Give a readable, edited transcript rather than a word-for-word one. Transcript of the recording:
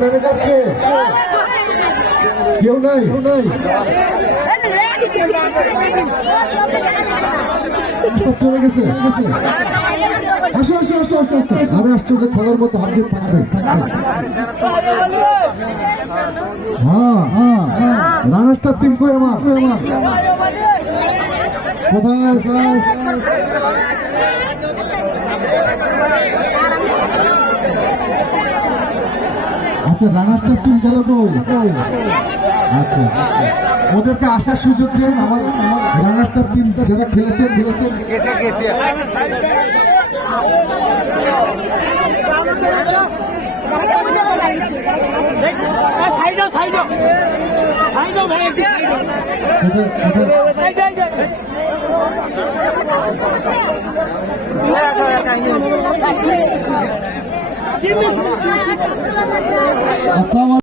ম্যানেজারকে কেউ নাই চলে গেছে। আসো আসো আসো আসো আসো। আরে আসছো যে খেলার মতো হাত দিয়ে থাকবে। হ্যাঁ হ্যাঁ রানাস্টার টিম কই আমার কোথায় আচ্ছা রানাস্টার টিম গেল কই? আচ্ছা ওদেরকে আসার সুযোগ দেন। আমার রানাস্টার টিম যারা খেলেছেন আসসালামু